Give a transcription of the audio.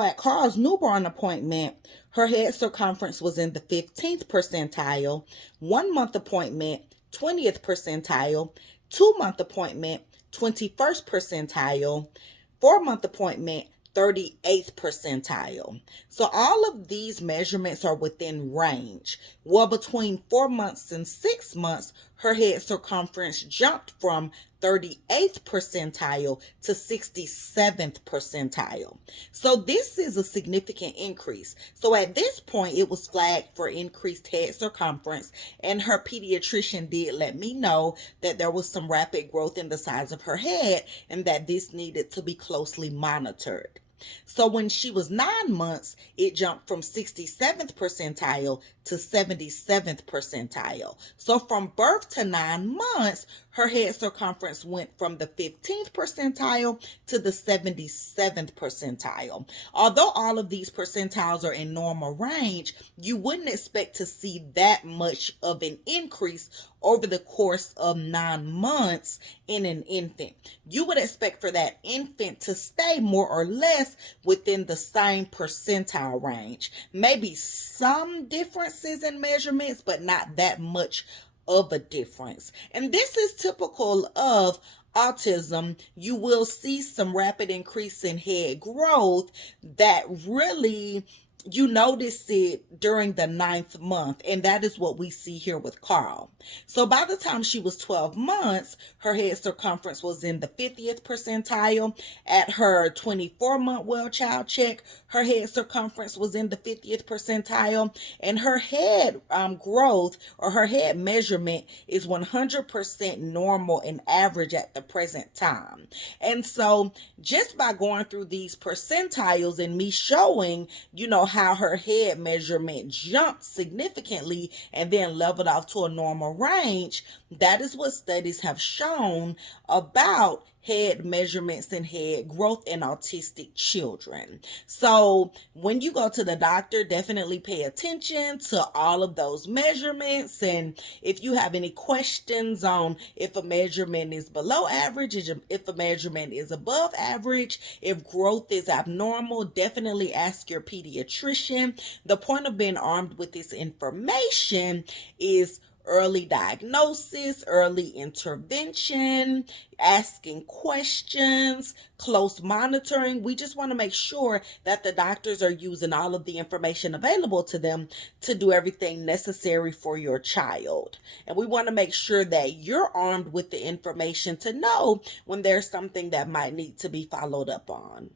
At Carl's newborn appointment, her head circumference was in the 15th percentile, 1 month appointment, 20th percentile, 2 month appointment, 21st percentile, 4 month appointment, 38th percentile. So all of these measurements are within range. Well, between 4 months and 6 months, her head circumference jumped from 38th percentile to 67th percentile. So this is a significant increase. So at this point, it was flagged for increased head circumference, and her pediatrician did let me know that there was some rapid growth in the size of her head and that this needed to be closely monitored. So when she was 9 months, it jumped from 67th percentile to 77th percentile. So from birth to 9 months, her head circumference went from the 15th percentile to the 77th percentile. Although all of these percentiles are in normal range, you wouldn't expect to see that much of an increase over the course of 9 months in an infant. You would expect for that infant to stay more or less within the same percentile range. Maybe some differences in measurements, but not that much of a difference. And this is typical of autism. You will see some rapid increase in head growth that really you notice it during the 9th month, and that is what we see here with Carl. So by the time she was 12 months, her head circumference was in the 50th percentile. At her 24-month well child check, her head circumference was in the 50th percentile, and her head growth or her head measurement is 100% normal and average at the present time. And so just by going through these percentiles and me showing, how her head measurement jumped significantly and then leveled off to a normal range, that is what studies have shown about head measurements and head growth in autistic children. So when you go to the doctor, definitely pay attention to all of those measurements. And if you have any questions on if a measurement is below average, if a measurement is above average, if growth is abnormal, definitely ask your pediatrician. The point of being armed with this information is early diagnosis, early intervention, asking questions, close monitoring. We just want to make sure that the doctors are using all of the information available to them to do everything necessary for your child. And we want to make sure that you're armed with the information to know when there's something that might need to be followed up on.